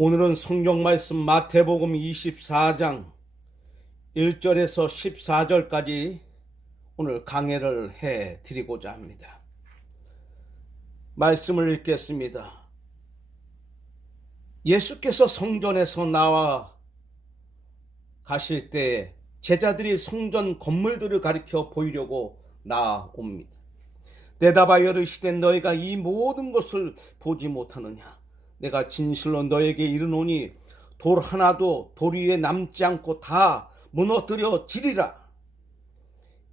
오늘은 성경 말씀 마태복음 24장 1절에서 14절까지 오늘 강해를 해 드리고자 합니다. 말씀을 읽겠습니다. 예수께서 성전에서 나와 가실 때 제자들이 성전 건물들을 가리켜 보이려고 나옵니다. 대답하여 이르시되 너희가 이 모든 것을 보지 못하느냐? 내가 진실로 너에게 이르노니 돌 하나도 돌 위에 남지 않고 다 무너뜨려 지리라.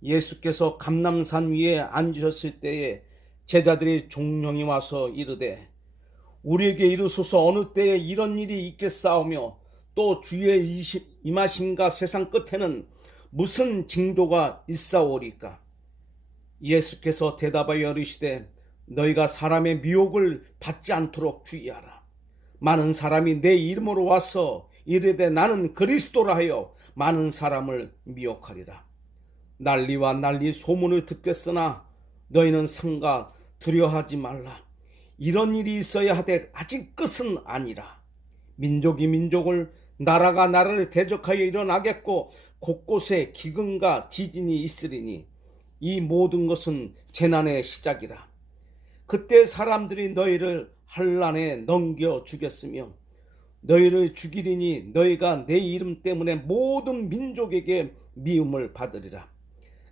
예수께서 감람산 위에 앉으셨을 때에 제자들이 종령이 와서 이르되 우리에게 이르소서 어느 때에 이런 일이 있겠사오며 또 주의 임하심과 세상 끝에는 무슨 징조가 있사오리까? 예수께서 대답하여 이르시되 너희가 사람의 미혹을 받지 않도록 주의하라. 많은 사람이 내 이름으로 와서 이르되 나는 그리스도라 하여 많은 사람을 미혹하리라. 난리와 난리 소문을 듣겠으나 너희는 삼가 두려워하지 말라. 이런 일이 있어야 하되 아직 끝은 아니라. 민족이 민족을 나라가 나라를 대적하여 일어나겠고 곳곳에 기근과 지진이 있으리니 이 모든 것은 재난의 시작이라. 그때 사람들이 너희를 환난에 넘겨 주겠으며 너희를 죽이리니 너희가 내 이름 때문에 모든 민족에게 미움을 받으리라.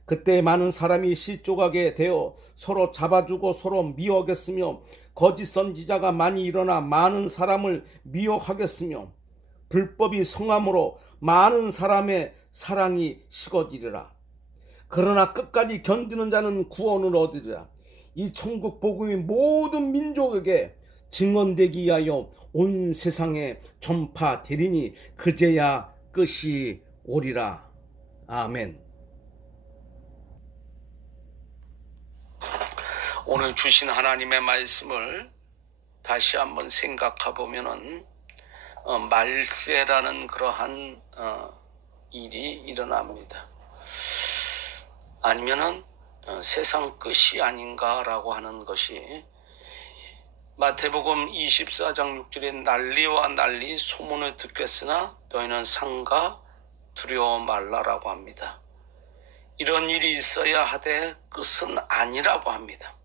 그때 많은 사람이 실족하게 되어 서로 잡아주고 서로 미워하겠으며 거짓 선지자가 많이 일어나 많은 사람을 미혹하겠으며 불법이 성함으로 많은 사람의 사랑이 식어지리라. 그러나 끝까지 견디는 자는 구원을 얻으리라. 이 천국 복음이 모든 민족에게 증언되기 위하여 온 세상에 전파되리니 그제야 끝이 오리라. 아멘. 오늘 주신 하나님의 말씀을 다시 한번 생각해 보면은 말세라는 그러한 일이 일어납니다. 아니면은 세상 끝이 아닌가라고 하는 것이 마태복음 24장 6절에 난리와 난리 소문을 듣겠으나 너희는 삼가 두려워 말라라고 합니다. 이런 일이 있어야 하되 끝은 아니라고 합니다.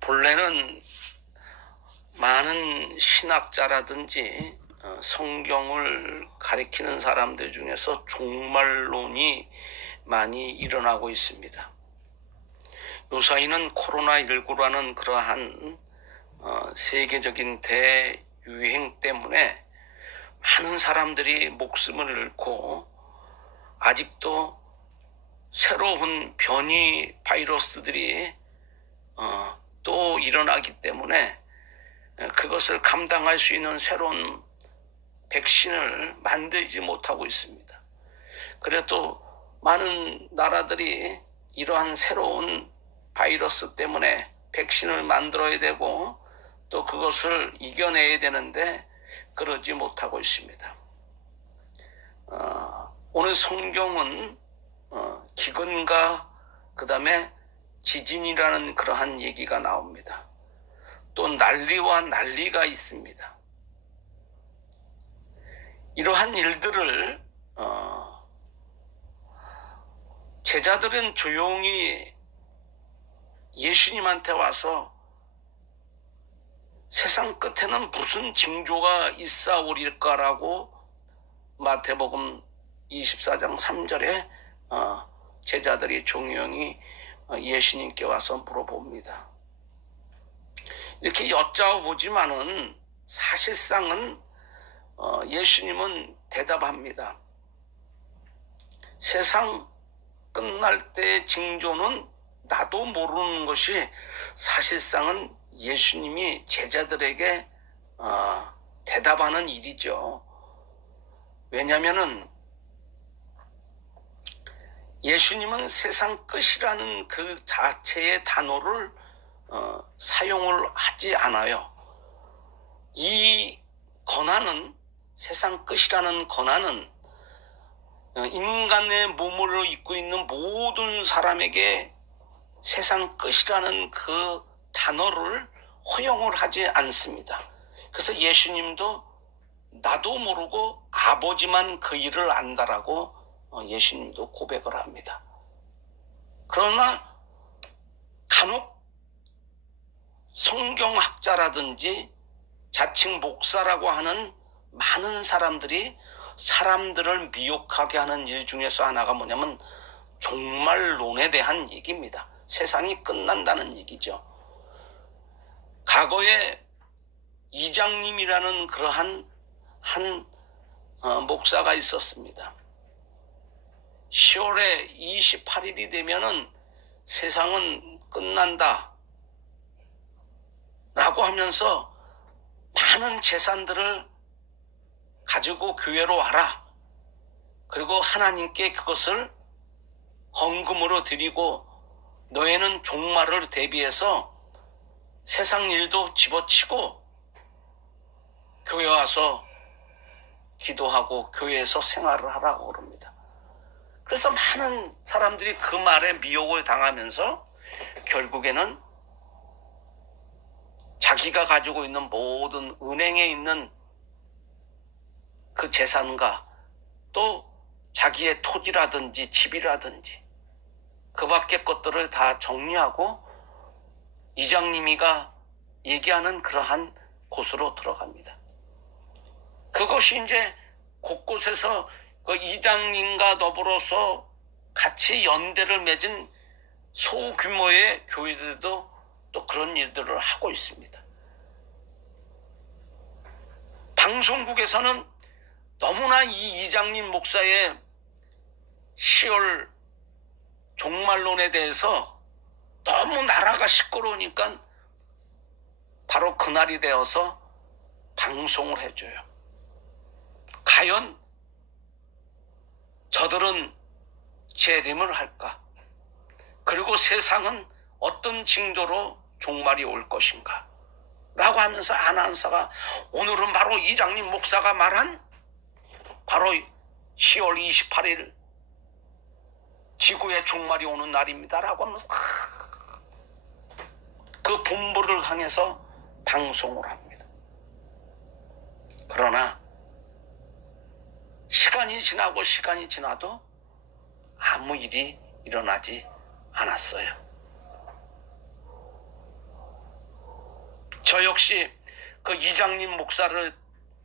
본래는 많은 신학자라든지 성경을 가리키는 사람들 중에서 종말론이 많이 일어나고 있습니다. 요사이는 코로나19라는 그러한 세계적인 대유행 때문에 많은 사람들이 목숨을 잃고 아직도 새로운 변이 바이러스들이 또 일어나기 때문에 그것을 감당할 수 있는 새로운 백신을 만들지 못하고 있습니다. 그래도 많은 나라들이 이러한 새로운 바이러스 때문에 백신을 만들어야 되고 또 그것을 이겨내야 되는데 그러지 못하고 있습니다. 오늘 성경은 기근과 그 다음에 지진이라는 그러한 얘기가 나옵니다. 또 난리와 난리가 있습니다. 이러한 일들을 제자들은 조용히 예수님한테 와서 세상 끝에는 무슨 징조가 있사오릴까라고 마태복음 24장 3절에 제자들이 종용이 예수님께 와서 물어봅니다. 이렇게 여짜보지만은 사실상은 예수님은 대답합니다. 세상 끝날 때의 징조는 나도 모르는 것이 사실상은 예수님이 제자들에게 대답하는 일이죠. 왜냐하면은 예수님은 세상 끝이라는 그 자체의 단어를 사용을 하지 않아요. 이 권한은, 세상 끝이라는 권한은 인간의 몸으로 입고 있는 모든 사람에게 세상 끝이라는 그 단어를 허용을 하지 않습니다. 그래서 예수님도 나도 모르고 아버지만 그 일을 안다라고 예수님도 고백을 합니다. 그러나 간혹 성경학자라든지 자칭 목사라고 하는 많은 사람들이 사람들을 미혹하게 하는 일 중에서 하나가 뭐냐면 종말론에 대한 얘기입니다. 세상이 끝난다는 얘기죠. 과거에 이장님이라는 그러한 한 목사가 있었습니다. 10월에 28일이 되면은 세상은 끝난다 라고 하면서 많은 재산들을 가지고 교회로 와라. 그리고 하나님께 그것을 헌금으로 드리고 너희는 종말을 대비해서 세상 일도 집어치고 교회 와서 기도하고 교회에서 생활을 하라고 그럽니다. 그래서 많은 사람들이 그 말에 미혹을 당하면서 결국에는 자기가 가지고 있는 모든 은행에 있는 그 재산과 또 자기의 토지라든지 집이라든지 그 밖의 것들을 다 정리하고 이장님이가 얘기하는 그러한 곳으로 들어갑니다. 그것이 이제 곳곳에서 그 이장님과 더불어서 같이 연대를 맺은 소규모의 교회들도 또 그런 일들을 하고 있습니다. 방송국에서는 너무나 이 이장님 목사의 10월 종말론에 대해서 너무 나라가 시끄러우니까 바로 그날이 되어서 방송을 해줘요. 과연 저들은 재림을 할까? 그리고 세상은 어떤 징조로 종말이 올 것인가? 라고 하면서 아나운서가 오늘은 바로 이장님 목사가 말한 바로 10월 28일 지구의 종말이 오는 날입니다 라고 하면서 그 본부를 향해서 방송을 합니다. 그러나 시간이 지나고 시간이 지나도 아무 일이 일어나지 않았어요. 저 역시 그 이장님 목사를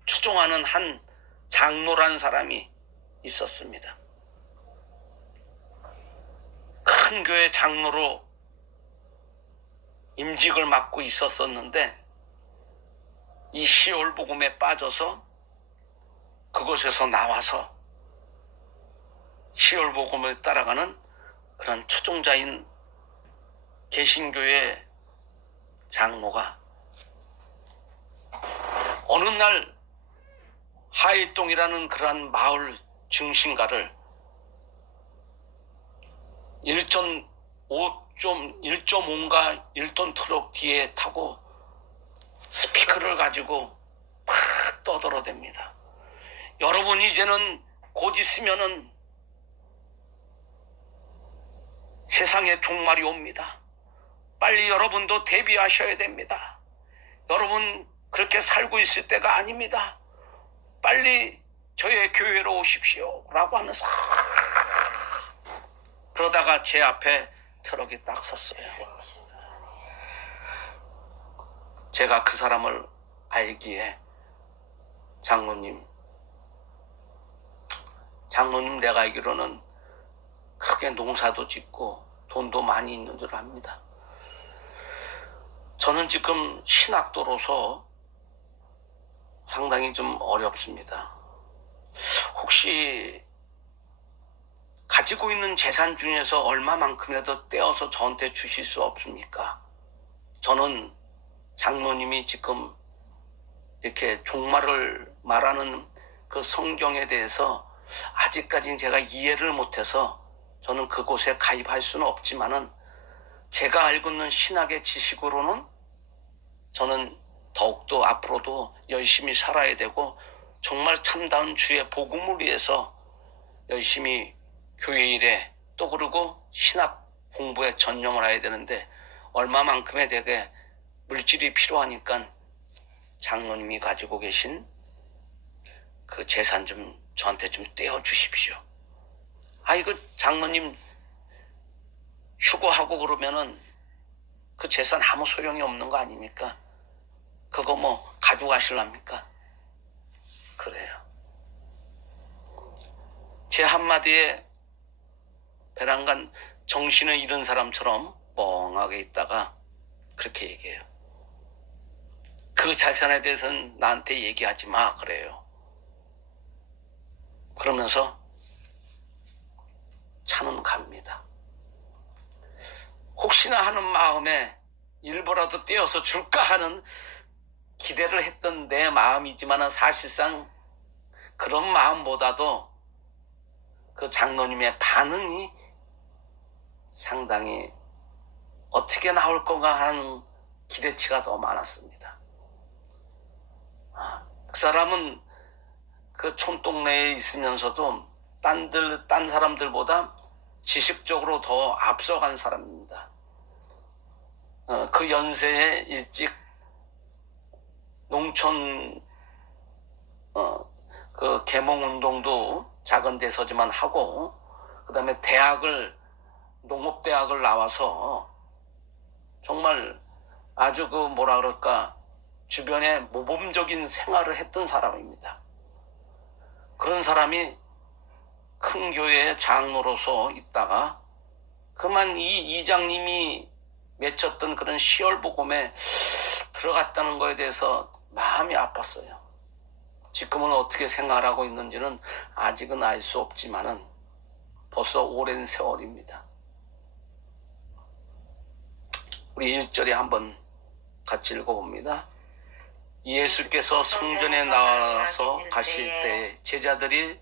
추종하는 한 장로란 사람이 있었습니다. 큰 교회 장로로 임직을 맡고 있었었는데 이 시올 복음에 빠져서 그곳에서 나와서 시올 복음을 따라가는 그런 추종자인 개신교회 장로가 어느 날 하이동이라는 그러한 마을 중심가를 1.5인가 1톤 트럭 뒤에 타고 스피커를 가지고 막 떠들어댑니다. 여러분 이제는 곧 있으면은 세상에 종말이 옵니다. 빨리 여러분도 대비하셔야 됩니다. 여러분 그렇게 살고 있을 때가 아닙니다. 빨리 저의 교회로 오십시오 라고 하면서 그러다가 제 앞에 트럭이 딱 섰어요. 제가 그 사람을 알기에 장로님 내가 알기로는 크게 농사도 짓고 돈도 많이 있는 줄 압니다. 저는 지금 신학도로서 상당히 좀 어렵습니다. 혹시 가지고 있는 재산 중에서 얼마만큼이라도 떼어서 저한테 주실 수 없습니까? 저는 장로님이 지금 이렇게 종말을 말하는 그 성경에 대해서 아직까지는 제가 이해를 못해서 저는 그곳에 가입할 수는 없지만은 제가 알고 있는 신학의 지식으로는 저는 더욱더 앞으로도 열심히 살아야 되고 정말 참다운 주의 복음을 위해서 열심히 교회 일에 또 그리고 신학 공부에 전념을 해야 되는데 얼마만큼의 되게 물질이 필요하니까 장로님이 가지고 계신 그 재산 좀 저한테 좀 떼어주십시오. 아, 이거 장로님 휴거하고 그러면은 그 재산 아무 소용이 없는 거 아닙니까? 그거 뭐 가져가실랍니까? 그래요. 제 한마디에 배란간 정신을 잃은 사람처럼 멍하게 있다가 그렇게 얘기해요. 그 재산에 대해서는 나한테 얘기하지 마, 그래요. 그러면서 차는 갑니다. 혹시나 하는 마음에 일부라도 떼어서 줄까 하는 기대를 했던 내 마음이지만 사실상 그런 마음보다도 그 장로님의 반응이 상당히 어떻게 나올 건가 하는 기대치가 더 많았습니다. 그 사람은 그 촌동네에 있으면서도 딴 사람들보다 지식적으로 더 앞서간 사람입니다. 그 연세에 일찍 농촌 그 계몽운동도 작은 데서지만 하고, 그 다음에 농업대학을 나와서 정말 아주 그 뭐라 그럴까 주변에 모범적인 생활을 했던 사람입니다. 그런 사람이 큰 교회의 장로로서 있다가 그만 이 이장님이 맺혔던 그런 시열복음에 들어갔다는 거에 대해서 마음이 아팠어요. 지금은 어떻게 생활하고 있는지는 아직은 알 수 없지만은 벌써 오랜 세월입니다. 우리 1절에 한번 같이 읽어봅니다. 예수께서 성전에 나와서 가실 때 제자들이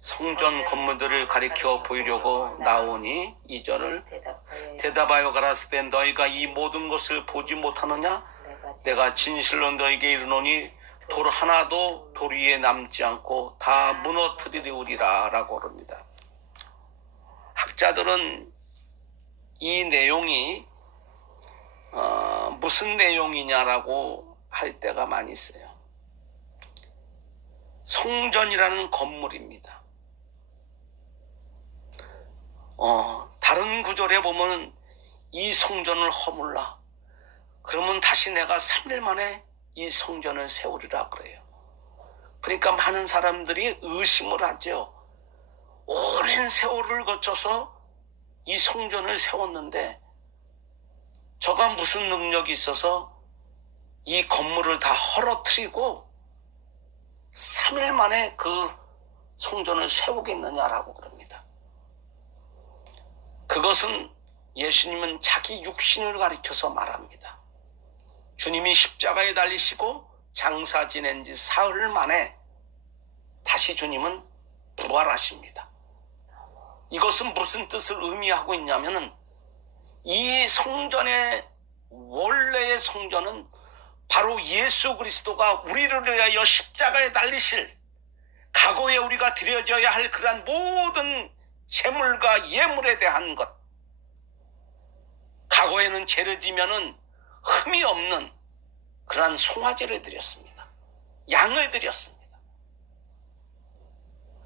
성전 건물들을 가리켜 보이려고 나오니 2절을 대답하여 가라사대 너희가 이 모든 것을 보지 못하느냐? 내가 진실로 너희에게 이르노니 돌 하나도 돌 위에 남지 않고 다 무너뜨리리우리라 라고 그럽니다. 학자들은 이 내용이 무슨 내용이냐라고 할 때가 많이 있어요. 성전이라는 건물입니다. 다른 구절에 보면 이 성전을 허물라. 그러면 다시 내가 3일 만에 이 성전을 세우리라 그래요. 그러니까 많은 사람들이 의심을 하죠. 오랜 세월을 거쳐서 이 성전을 세웠는데 저가 무슨 능력이 있어서 이 건물을 다 헐어뜨리고 3일 만에 그 성전을 세우겠느냐라고 그럽니다. 그것은 예수님은 자기 육신을 가리켜서 말합니다. 주님이 십자가에 달리시고 장사 지낸 지 사흘 만에 다시 주님은 부활하십니다. 이것은 무슨 뜻을 의미하고 있냐면은 이 성전의 원래의 성전은 바로 예수 그리스도가 우리를 위하여 십자가에 달리실, 과거에 우리가 드려져야 할 그러한 모든 재물과 예물에 대한 것, 과거에는 죄를 지면은 흠이 없는 그러한 송아지를 드렸습니다. 양을 드렸습니다.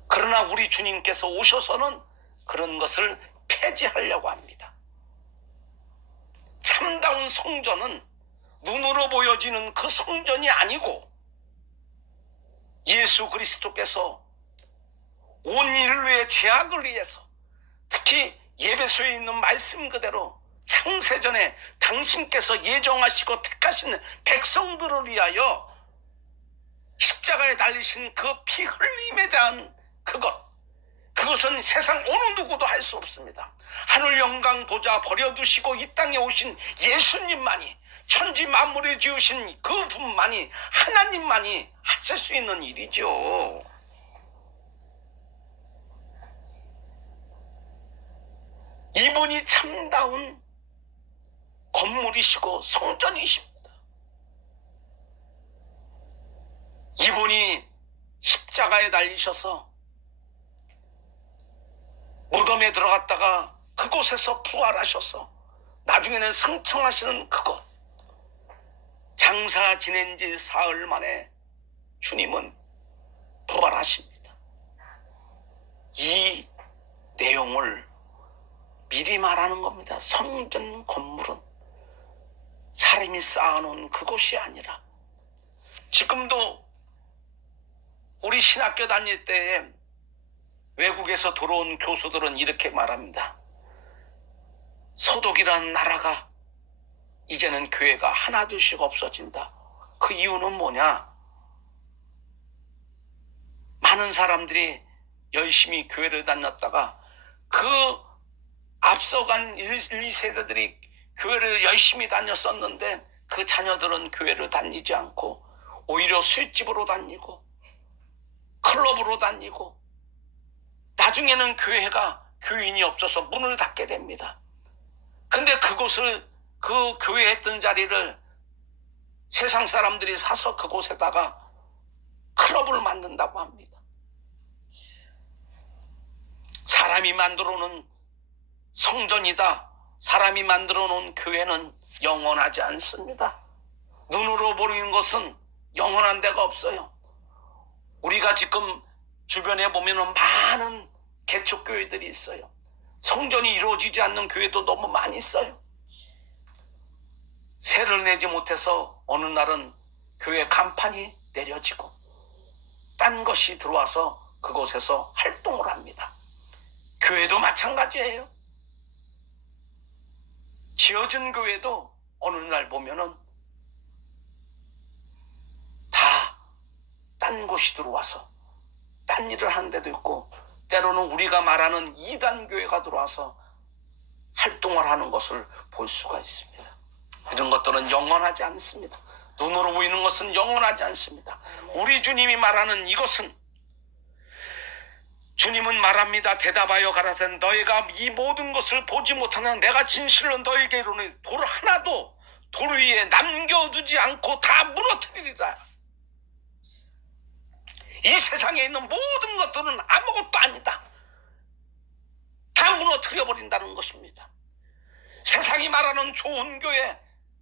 그러나 우리 주님께서 오셔서는 그런 것을 폐지하려고 합니다. 참다운 성전은 눈으로 보여지는 그 성전이 아니고 예수 그리스도께서 온 인류의 죄악을 위해서, 특히 예배소에 있는 말씀 그대로 창세전에 당신께서 예정하시고 택하신 백성들을 위하여 십자가에 달리신 그 피 흘림에 대한 그것은 세상 어느 누구도 할 수 없습니다. 하늘 영광 보좌 버려두시고 이 땅에 오신 예수님만이, 천지 만물을 지으신 그분만이, 하나님만이 하실 수 있는 일이죠. 이분이 참다운 건물이시고 성전이십니다. 이분이 십자가에 달리셔서 무덤에 들어갔다가 그곳에서 부활하셔서 나중에는 승천하시는 그곳, 장사 지낸 지 사흘 만에 주님은 부활하십니다. 이 내용을 미리 말하는 겁니다. 성전 건물은 사람이 쌓아놓은 그곳이 아니라, 지금도 우리 신학교 다닐 때에 외국에서 들어온 교수들은 이렇게 말합니다. 서독이라는 나라가 이제는 교회가 하나둘씩 없어진다. 그 이유는 뭐냐? 많은 사람들이 열심히 교회를 다녔다가 그 앞서간 1, 2세대들이 교회를 열심히 다녔었는데 그 자녀들은 교회를 다니지 않고 오히려 술집으로 다니고 클럽으로 다니고 나중에는 교회가 교인이 없어서 문을 닫게 됩니다. 근데 그곳을, 그 교회 했던 자리를 세상 사람들이 사서 그곳에다가 클럽을 만든다고 합니다. 사람이 만들어 놓은 성전이다, 사람이 만들어 놓은 교회는 영원하지 않습니다. 눈으로 보이는 것은 영원한 데가 없어요. 우리가 지금 주변에 보면은 많은 개척교회들이 있어요. 성전이 이루어지지 않는 교회도 너무 많이 있어요. 세를 내지 못해서 어느 날은 교회 간판이 내려지고 딴 것이 들어와서 그곳에서 활동을 합니다. 교회도 마찬가지예요. 지어진 교회도 어느 날 보면은 다 딴 곳이 들어와서 딴 일을 하는 데도 있고, 때로는 우리가 말하는 이단 교회가 들어와서 활동을 하는 것을 볼 수가 있습니다. 이런 것들은 영원하지 않습니다. 눈으로 보이는 것은 영원하지 않습니다. 우리 주님이 말하는 이것은, 주님은 말합니다. 대답하여 가라사 너희가 이 모든 것을 보지 못하나 내가 진실로 너희에게 이르노니 돌 하나도 돌 위에 남겨두지 않고 다 무너뜨리리라. 이 세상에 있는 모든 것들은 아무것도 아니다. 다 무너뜨려 버린다는 것입니다. 세상이 말하는 좋은 교회,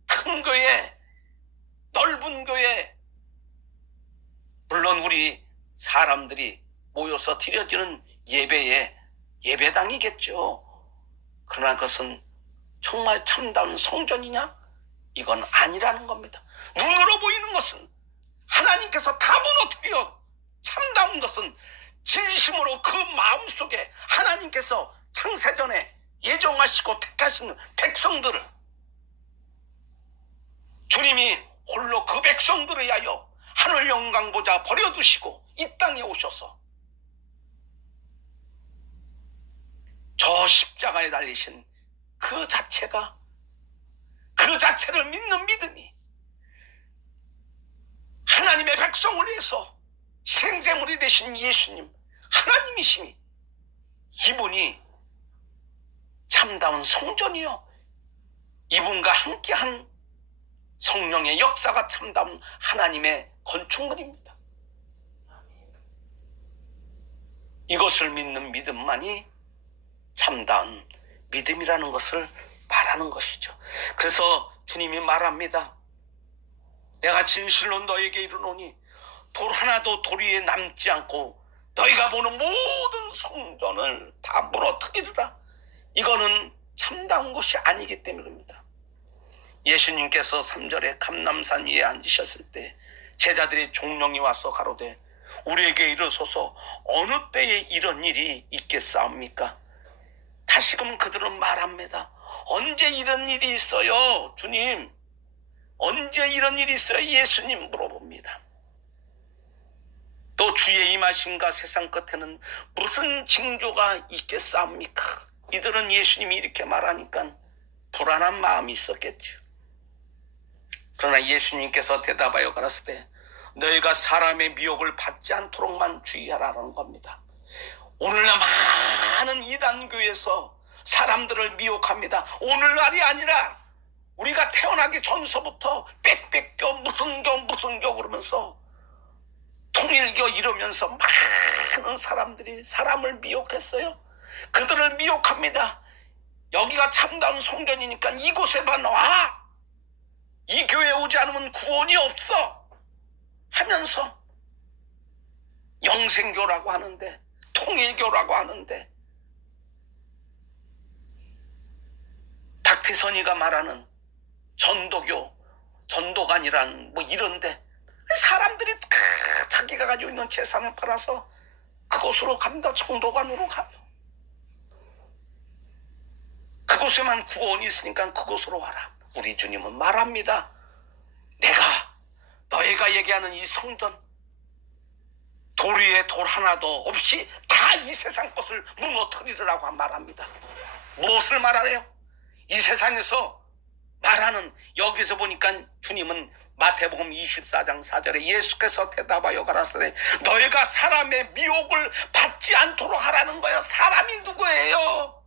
큰 교회, 넓은 교회, 물론 우리 사람들이 모여서 드려지는 예배의 예배당이겠죠. 그러나 그것은 정말 참다운 성전이냐? 이건 아니라는 겁니다. 눈으로 보이는 것은 하나님께서 다 무너뜨려, 참다운 것은 진심으로 그 마음속에 하나님께서 창세전에 예정하시고 택하신 백성들을, 주님이 홀로 그 백성들을 위하여 하늘 영광 보좌 버려두시고 이 땅에 오셔서 저 십자가에 달리신 그 자체가, 그 자체를 믿는 믿음이 하나님의 백성을 위해서 생제물이 되신 예수님, 하나님이시니 이분이 참다운 성전이요, 이분과 함께한 성령의 역사가 참다운 하나님의 건축물입니다. 이것을 믿는 믿음만이 참다운 믿음이라는 것을 말하는 것이죠. 그래서 주님이 말합니다. 내가 진실로 너에게 이르노니 돌 하나도 돌 위에 남지 않고 너희가 보는 모든 성전을 다 무너뜨리리라. 이거는 참다운 것이 아니기 때문입니다. 예수님께서 3절에 감람산 위에 앉으셨을 때 제자들이 종령이 와서 가로되 우리에게 이르소서 어느 때에 이런 일이 있겠사옵니까? 다시금 그들은 말합니다. 언제 이런 일이 있어요? 주님, 언제 이런 일이 있어요? 예수님 물어봅니다. 또 주의 임하심과 세상 끝에는 무슨 징조가 있겠사옵니까? 이들은 예수님이 이렇게 말하니까 불안한 마음이 있었겠죠. 그러나 예수님께서 대답하여 가라사대 너희가 사람의 미혹을 받지 않도록만 주의하라는 겁니다. 오늘날 많은 이단교에서 사람들을 미혹합니다. 오늘날이 아니라 우리가 태어나기 전서부터 빽빽교 무슨 교 그러면서 통일교 이러면서 많은 사람들이 사람을 미혹했어요. 그들을 미혹합니다. 여기가 참다운 성전이니까 이곳에만 와. 이 교회에 오지 않으면 구원이 없어 하면서 영생교라고 하는데, 통일교라고 하는데, 박태선이가 말하는 전도교, 전도관이란 뭐 이런데 사람들이 다 자기가 가지고 있는 재산을 팔아서 그곳으로 갑니다. 전도관으로 가요. 그곳에만 구원이 있으니까 그곳으로 와라. 우리 주님은 말합니다. 내가 너희가 얘기하는 이 성전, 돌 위에 돌 하나도 없이 다 이 세상 것을 무너뜨리라고 말합니다. 무엇을 말하래요? 이 세상에서 말하는, 여기서 보니까 주님은 마태복음 24장 4절에 예수께서 대답하여 가라사대 너희가 사람의 미혹을 받지 않도록 하라는 거예요. 사람이 누구예요?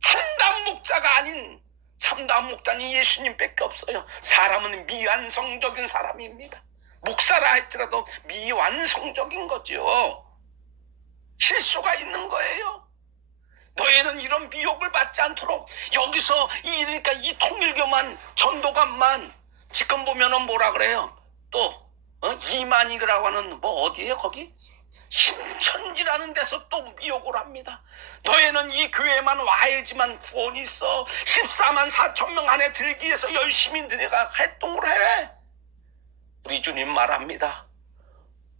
참다운 목자가 아닌, 참다운 목자는 예수님밖에 없어요. 사람은 미완성적인 사람입니다. 목사라 할지라도 미완성적인 거죠. 실수가 있는 거예요. 너희는 이런 미혹을 받지 않도록, 여기서 그러니까 이 통일교만, 전도관만 지금 보면은 뭐라 그래요? 또 이만희라고 하는 뭐 어디에 거기? 신천지라는 데서 또 미혹을 합니다. 너희는 이 교회만 와야지만 구원이 있어. 14만 4천 명 안에 들기 위해서 열심히 너희가 활동을 해. 우리 주님 말합니다.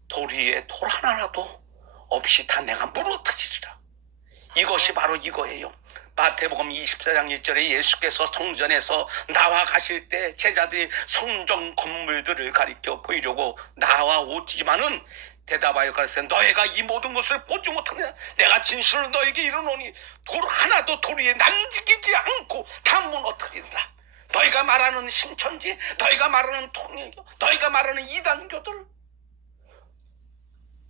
돌 위에 돌 하나라도 없이 다 내가 무너뜨리리라. 이것이 바로 이거예요. 마태복음 24장 1절에 예수께서 성전에서 나와 가실 때 제자들이 성전 건물들을 가리켜 보이려고 나와 오지만은 대답하여 가르치되 너희가 이 모든 것을 보지 못하느냐. 내가 진실로 너에게 이르노니 돌 하나도 돌 위에 남기지 않고 다 무너뜨리리라. 너희가 말하는 신천지, 너희가 말하는 통일교, 너희가 말하는 이단교들,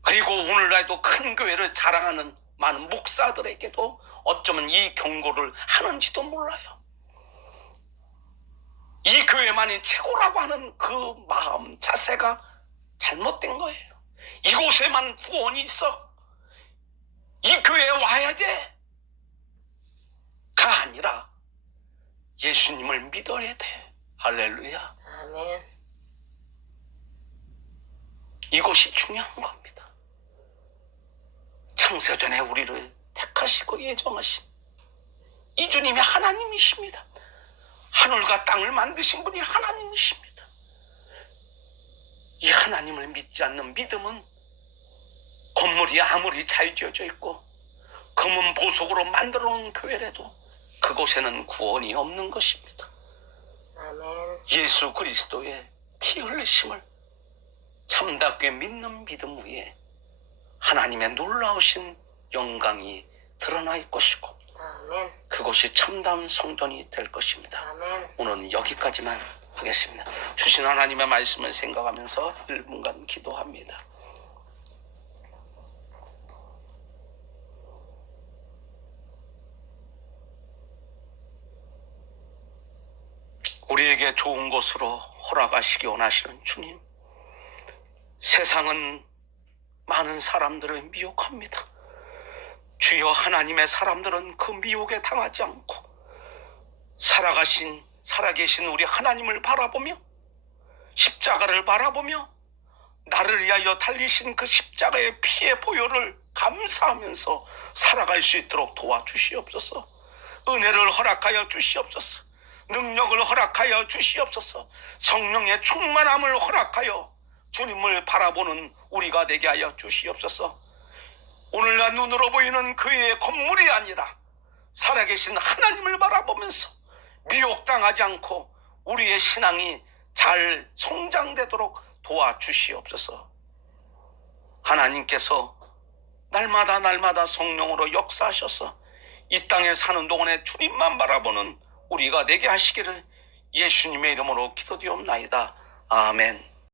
그리고 오늘날도 큰 교회를 자랑하는 많은 목사들에게도 어쩌면 이 경고를 하는지도 몰라요. 이 교회만이 최고라고 하는 그 마음 자세가 잘못된 거예요. 이곳에만 구원이 있어. 이 교회에 와야 돼. 가 아니라 예수님을 믿어야 돼. 할렐루야. 아멘. 이것이 중요한 겁니다. 창세전에 우리를 택하시고 예정하신 이 주님이 하나님이십니다. 하늘과 땅을 만드신 분이 하나님이십니다. 이 하나님을 믿지 않는 믿음은 건물이 아무리 잘 지어져 있고 금은 보석으로 만들어 놓은 교회라도 그곳에는 구원이 없는 것입니다. 아멘. 예수 그리스도의 피 흘리심을 참답게 믿는 믿음 위에 하나님의 놀라우신 영광이 드러나 있을 것이고 아멘. 그것이 참다운 성전이 될 것입니다. 아멘. 오늘은 여기까지만 하겠습니다. 주신 하나님의 말씀을 생각하면서 1분간 기도합니다. 우리에게 좋은 곳으로 허락하시기 원하시는 주님, 세상은 많은 사람들을 미혹합니다. 주여, 하나님의 사람들은 그 미혹에 당하지 않고 살아계신 우리 하나님을 바라보며 십자가를 바라보며 나를 위하여 달리신 그 십자가의 피의 보혈을 감사하면서 살아갈 수 있도록 도와주시옵소서. 은혜를 허락하여 주시옵소서. 능력을 허락하여 주시옵소서. 성령의 충만함을 허락하여 주님을 바라보는 우리가 되게 하여 주시옵소서. 오늘날 눈으로 보이는 교회의 건물이 아니라 살아계신 하나님을 바라보면서 미혹당하지 않고 우리의 신앙이 잘 성장되도록 도와주시옵소서. 하나님께서 날마다 성령으로 역사하셔서 이 땅에 사는 동안에 주님만 바라보는 우리가 되게 하시기를 예수님의 이름으로 기도드리옵나이다. 아멘.